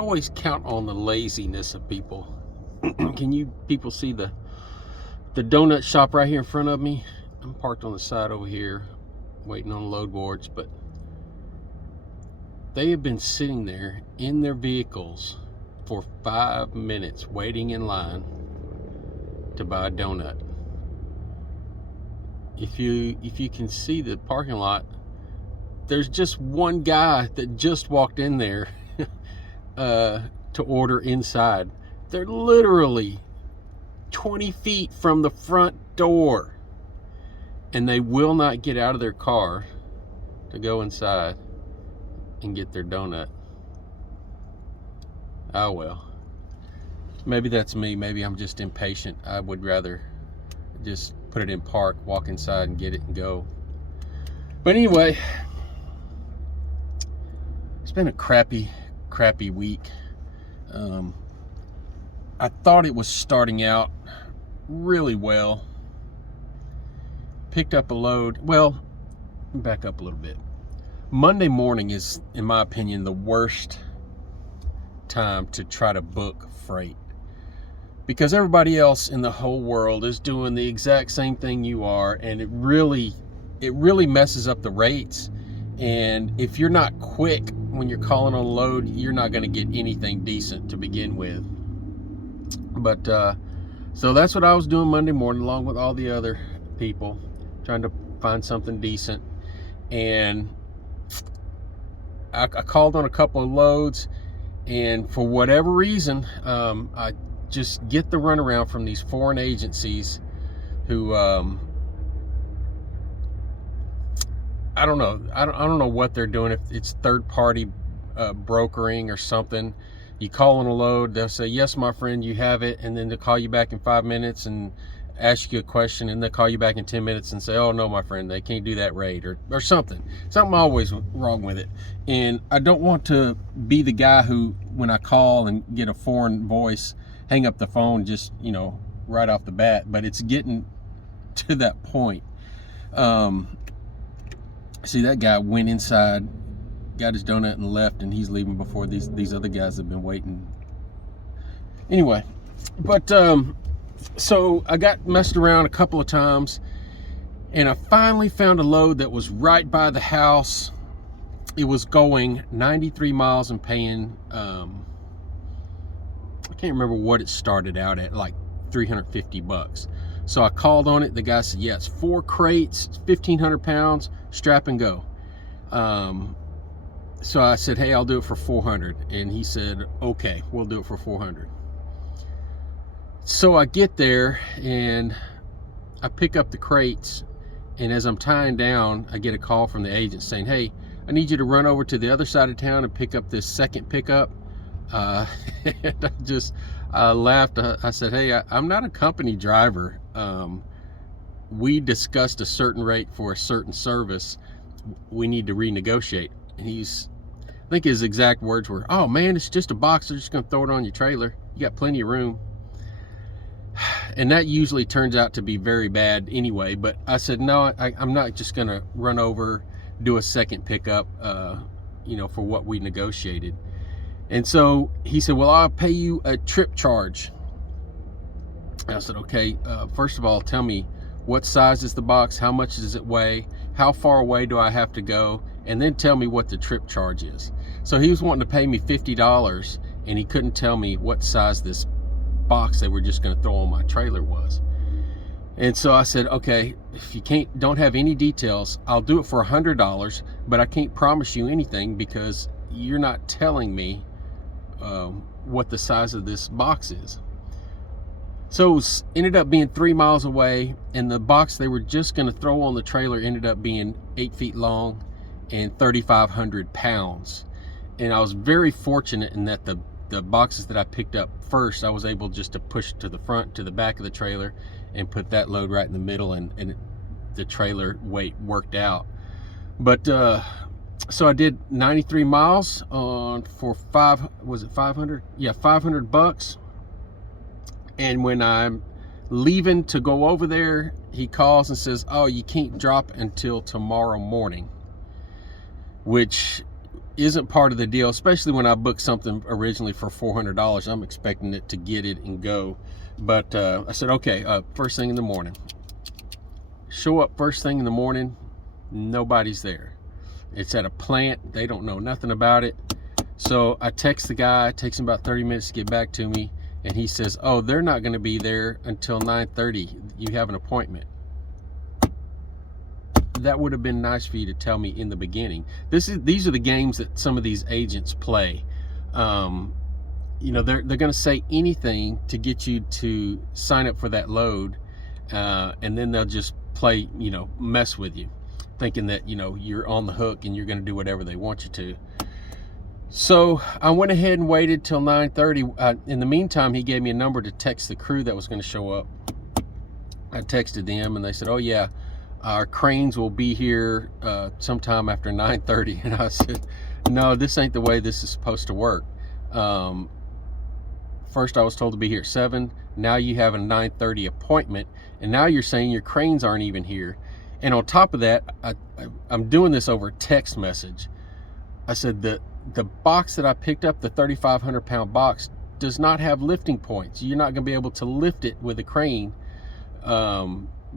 always count on the laziness of people. Can you people see the donut shop right here in front of me? I'm parked on the side over here waiting on load boards, but they have been sitting there in their vehicles for 5 minutes waiting in line to buy a donut. If you can see the parking lot, there's just one guy that just walked in there to order inside. They're literally 20 feet from the front door, and they will not get out of their car to go inside and get their donut. Oh well, maybe that's me. Maybe I'm just impatient. I would rather just put it in park, walk inside and get it and go. But anyway, it's been a crappy week. I thought it was starting out really well. Picked up a load. Well, back up a little bit. Monday morning is, in my opinion, the worst time to try to book freight, because everybody else in the whole world is doing the exact same thing you are, and it really messes up the rates. And if you're not quick when you're calling on a load, you're not going to get anything decent to begin with. But so that's what I was doing Monday morning, along with all the other people, trying to find something decent. And I called on a couple of loads, and for whatever reason, I just get the runaround from these foreign agencies who I don't know what they're doing. If it's third party brokering or something. You call on a load, they'll say, yes, my friend, you have it. And then they'll call you back in 5 minutes and ask you a question. And they'll call you back in 10 minutes and say, oh, no, my friend, they can't do that rate, or something. Something always wrong with it. And I don't want to be the guy who, when I call and get a foreign voice, hang up the phone just, right off the bat. But it's getting to that point. See, that guy went inside, got his donut and left, and he's leaving before these other guys have been waiting. Anyway, but so I got messed around a couple of times, and I finally found a load that was right by the house. It was going 93 miles and paying I can't remember what it started out at, like $350. So I called on it. The guy said, yes, 4 crates, 1,500 pounds, strap and go. So I said, hey, I'll do it for 400. And he said, okay, we'll do it for 400. So I get there and I pick up the crates. And as I'm tying down, I get a call from the agent saying, hey, I need you to run over to the other side of town and pick up this second pickup. And I laughed. I said, hey, I'm not a company driver. We discussed a certain rate for a certain service. We need to renegotiate. And I think his exact words were, oh man, it's just a box. They're just going to throw it on your trailer. You got plenty of room. And that usually turns out to be very bad anyway. But I said, no, I'm not just going to run over, do a second pickup, for what we negotiated. And so he said, well, I'll pay you a trip charge. And I said, okay, first of all, tell me, what size is the box? How much does it weigh? How far away do I have to go? And then tell me what the trip charge is. So he was wanting to pay me $50, and he couldn't tell me what size this box they were just going to throw on my trailer was. And so I said, okay, if you don't have any details, I'll do it for $100, but I can't promise you anything because you're not telling me what the size of this box is. So it ended up being 3 miles away, and the box they were just going to throw on the trailer ended up being 8 feet long and 3,500 pounds. And I was very fortunate in that the boxes that I picked up first, I was able just to push to the front, to the back of the trailer, and put that load right in the middle, and the trailer weight worked out. But so I did 93 miles for $500? Yeah, $500. And when I'm leaving to go over there, he calls and says, oh, you can't drop until tomorrow morning, which isn't part of the deal, especially when I booked something originally for $400. I'm expecting it to get it and go. But I said, okay, first thing in the morning. Show up first thing in the morning, nobody's there. It's at a plant, they don't know nothing about it. So I text the guy, it takes him about 30 minutes to get back to me, and he says, oh, they're not gonna be there until 9:30. You have an appointment. That would have been nice for you to tell me in the beginning. These are the games that some of these agents play. You know, they're gonna say anything to get you to sign up for that load, and then they'll just play, you know, mess with you, thinking that, you know, you're on the hook and you're going to do whatever they want you to. So I went ahead and waited till 9:30. In the meantime, he gave me a number to text the crew that was going to show up. I texted them and they said, oh yeah, our cranes will be here sometime after 9:30. And I said, no, this ain't the way this is supposed to work. First I was told to be here at 7. Now you have a 9:30 appointment, and now you're saying your cranes aren't even here. And on top of that, I'm doing this over text message. I said the box that I picked up, the 3,500 pound box, does not have lifting points. You're not going to be able to lift it with a crane,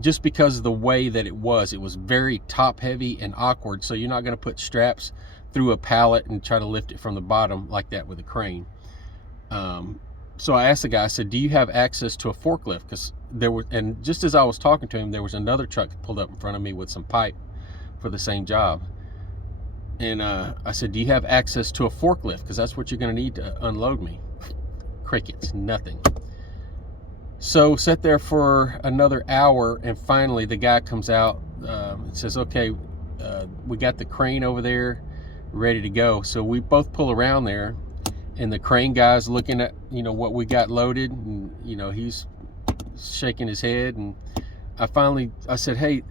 just because of the way that it was. It was very top heavy and awkward. So you're not going to put straps through a pallet and try to lift it from the bottom like that with a crane. So I asked the guy, I said, do you have access to a forklift? Because there were, and just as I was talking to him, there was another truck pulled up in front of me with some pipe for the same job. And I said, do you have access to a forklift? Because that's what you're going to need to unload me. Crickets, nothing. So sat there for another hour, and finally the guy comes out and says, okay, we got the crane over there ready to go. So we both pull around there, and the crane guy's looking at, you know, what we got loaded, and, you know, he's shaking his head. And I said, hey,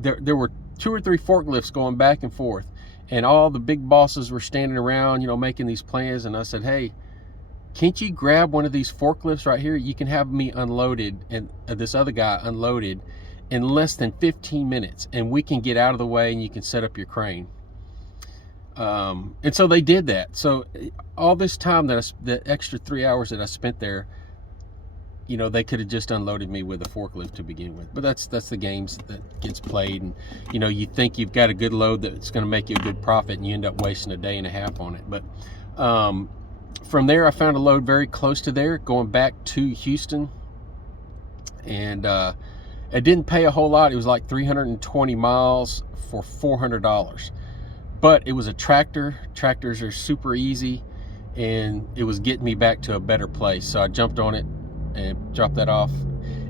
there were 2 or 3 forklifts going back and forth, and all the big bosses were standing around, you know, making these plans. And I said, hey, can't you grab one of these forklifts right here? You can have me unloaded and this other guy unloaded in less than 15 minutes, and we can get out of the way and you can set up your crane. And so they did that. So all this time the extra 3 hours that I spent there, you know, they could have just unloaded me with a forklift to begin with. But that's the games that gets played. And, you know, you think you've got a good load that's going to make you a good profit, and you end up wasting a day and a half on it. But from there, I found a load very close to there going back to Houston, and it didn't pay a whole lot. It was like 320 miles for $400. But it was a tractor. Tractors are super easy, and it was getting me back to a better place. So I jumped on it and dropped that off.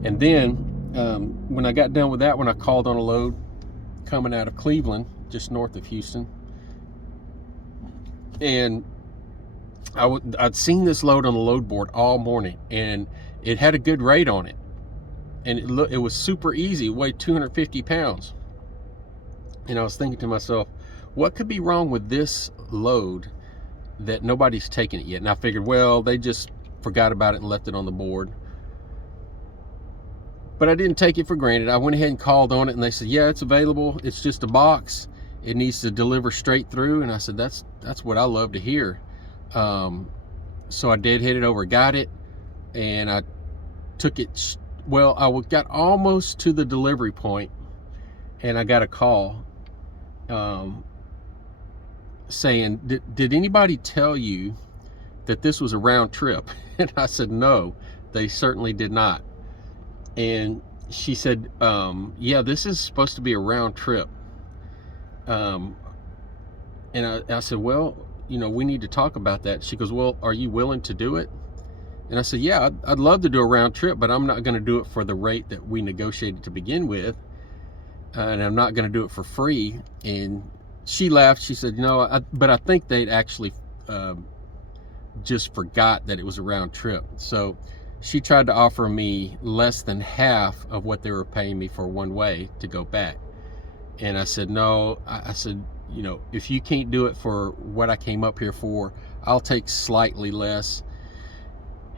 And then when I got done with that one, I called on a load coming out of Cleveland, just north of Houston. And I'd seen this load on the load board all morning, and it had a good rate on it. And it was super easy. It weighed 250 pounds. And I was thinking to myself, what could be wrong with this load that nobody's taken it yet? And I figured, well, they just forgot about it and left it on the board. But I didn't take it for granted. I went ahead and called on it, and they said, yeah, it's available. It's just a box. It needs to deliver straight through. And I said, that's what I love to hear. So I deadheaded over, got it, and I took it. Well, I got almost to the delivery point, and I got a call saying, did anybody tell you that this was a round trip? And I said, no, they certainly did not. And she said, yeah, this is supposed to be a round trip. And I said, well, you know, we need to talk about that. She goes, well, are you willing to do it? And I said, yeah, I'd love to do a round trip, but I'm not going to do it for the rate that we negotiated to begin with. And I'm not going to do it for free. And she laughed. She said, no, but I think they'd actually just forgot that it was a round trip. So she tried to offer me less than half of what they were paying me for one way to go back. And I said, no. I said, you know, if you can't do it for what I came up here for, I'll take slightly less.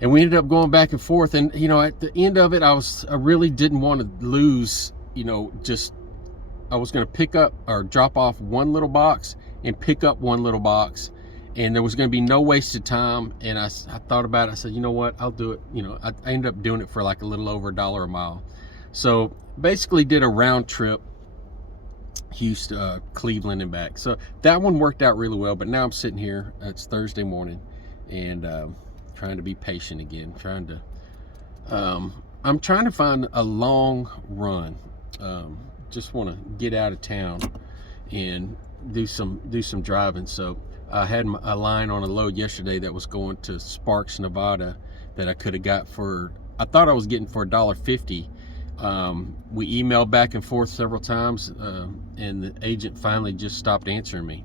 And we ended up going back and forth. And, you know, at the end of it, I really didn't want to lose, you know, I was going to pick up or drop off one little box and pick up one little box, and there was going to be no wasted time. And I thought about it. I said, you know what, I'll do it. You know, I ended up doing it for like a little over $1 a mile. So basically did a round trip, Houston, Cleveland and back. So that one worked out really well. But now I'm sitting here, it's Thursday morning, and trying to be patient again, I'm trying to find a long run. Just want to get out of town and do some driving. So I had a line on a load yesterday that was going to Sparks, Nevada, that I could have got for, I thought I was getting for $1.50. We emailed back and forth several times, and the agent finally just stopped answering me.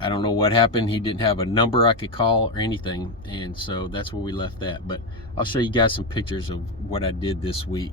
I don't know what happened. He didn't have a number I could call or anything, and so that's where we left that. But I'll show you guys some pictures of what I did this week.